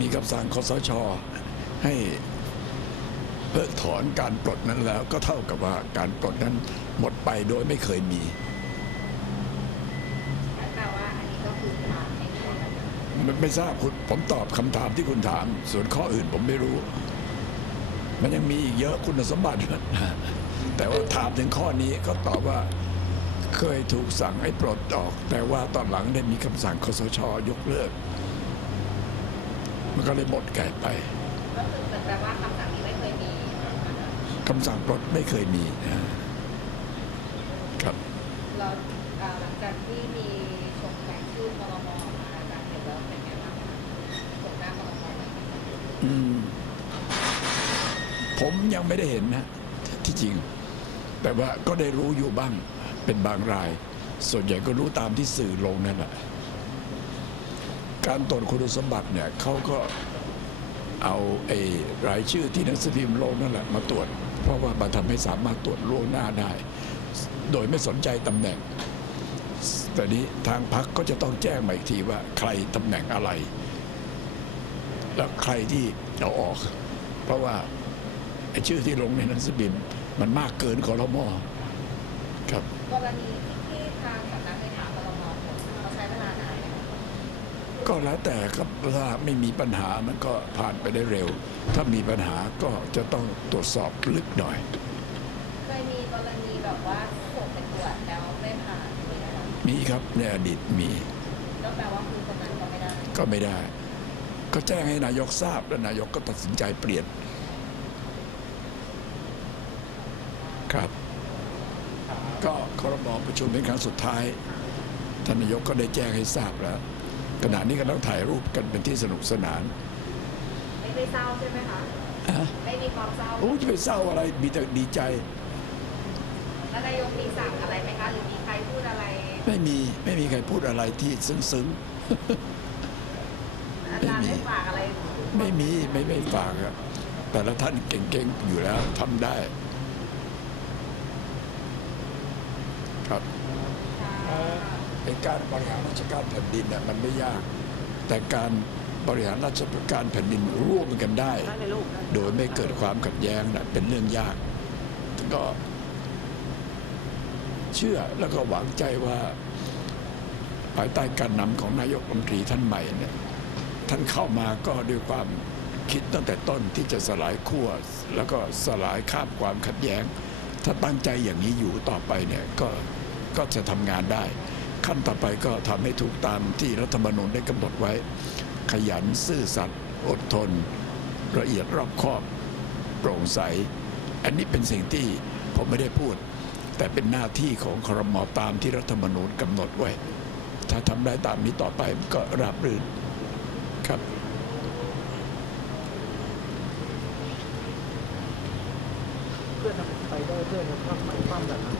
มีคำสั่งคสชให้เพิกถอนการปลดนั้นแล้ว ก็เท่ากับว่าการปลดนั้นหมดไปโดยไม่เคยมีแปลว่าอันนี้ก็คือทางให้ช่วยกันไม่ไม่ทราบคุณผมตอบคำถามที่คุณถาม ส่วนข้ออื่นผมไม่รู้ มันยังมีอีกเยอะคุณสมบัติ แต่ว่าถามถึงข้อนี้ก็ตอบว่าเคยถูกสั่งให้ปลดออก แต่ว่าตอนหลังได้มีคำสั่งคสชยกเลิก มันก็เลยหมดแก่ไปก็คือเป็นแปลว่าคำสั่งนี้ไม่เคยมีคำสั่งปลดไม่เคยมีนะครับเราอ่าหลังจากที่มีชมแข่งชื่อคอรมอมาอาจารย์เห็นแล้วเป็นไงบ้างคะชมหน้าคอรมอไหมอืมผมยังไม่ได้เห็นนะที่จริง แต่ว่าก็ได้รู้อยู่บ้างเป็นบางราย ส่วนใหญ่ก็รู้ตามที่สื่อลงนั่นแหละ การตรวจคุณสมบัติเนี่ยเขาก็เอาไอ้รายชื่อที่หนังสือพิมพ์ลงนั่นแหละมาตรวจ เพราะว่ามันทำให้สามารถตรวจล่วงหน้าได้ โดยไม่สนใจตำแหน่งแต่นี้ทางพักก็จะต้องแจ้งมาอีกทีว่าใครตำแหน่งอะไร แล้วใครที่เอาออก เพราะว่าไอ้ชื่อที่ลงในหนังสือพิมพ์มันมากเกินคอรมอครับกรณีที่ทางสำนักเลขาคอรมอเขาใช้เวลานานไหมคะ ก็แล้วแต่ครับถ้าไม่มีปัญหามันก็ผ่านไปได้เร็ว ถ้ามีปัญหาก็จะต้องตรวจสอบลึกหน่อยเคยมีกรณีแบบว่าส่งไปตรวจแล้วไม่ผ่านมีไหมคะมีครับในอดีตมีก็แปลว่าคือคนนั้นก็ไม่ได้ก็ไม่ได้ ก็แจ้งให้นายกทราบแล้วนายกก็ตัดสินใจเปลี่ยนครับ ก็ครมประชุมเป็นครั้งสุดท้ายท่านนายกก็ได้แจ้งให้ทราบแล้ว ขณะนี้ก็ต้องถ่ายรูปกันเป็นที่สนุกสนาน ไม่ได้เศร้าใช่ไหมคะอะไม่มีความเศร้าโอ้จะไปเศร้าอะไรมีแต่ดีใจแล้วนายกมีสั่งอะไรไหมคะหรือมีใครพูดอะไร ไม่มีไม่มีใครพูดอะไรที่ซึ้งอาจารย์ได้ฝากอะไรๆไม่มีไม่ไม่ฝากอะแต่ละท่านเก่งๆอยู่แล้วทำได้ ครับ ในการบริหารราชการแผ่นดินเนี่ยมันไม่ยาก แต่การบริหารราชการแผ่นดินร่วมกันได้ โดยไม่เกิดความขัดแย้งนะเป็นเรื่องยากก็เชื่อแล้วก็หวังใจว่าภายใต้การนำของนายกรัฐมนตรีท่านใหม่เนี่ยท่านเข้ามาก็ด้วยความคิดตั้งแต่ต้นที่จะสลายขั้วแล้วก็สลายข้ามความขัดแย้ง ถ้าตั้งใจอย่างนี้อยู่ต่อไปเนี่ยก็ก็จะทำงานได้ ขั้นต่อไปก็ทำให้ถูกตามที่รัฐธรรมนูญได้กำหนดไว้ ขยันซื่อสัตย์อดทน ละเอียดรอบคอบ โปร่งใส อันนี้เป็นสิ่งที่ผมไม่ได้พูด แต่เป็นหน้าที่ของครมตามที่รัฐธรรมนูญกำหนดไว้ ถ้าทำได้ตามนี้ต่อไปก็ราบรื่นครับเพื่อนำไปได้เพื่อนทำไปความแบบนั้น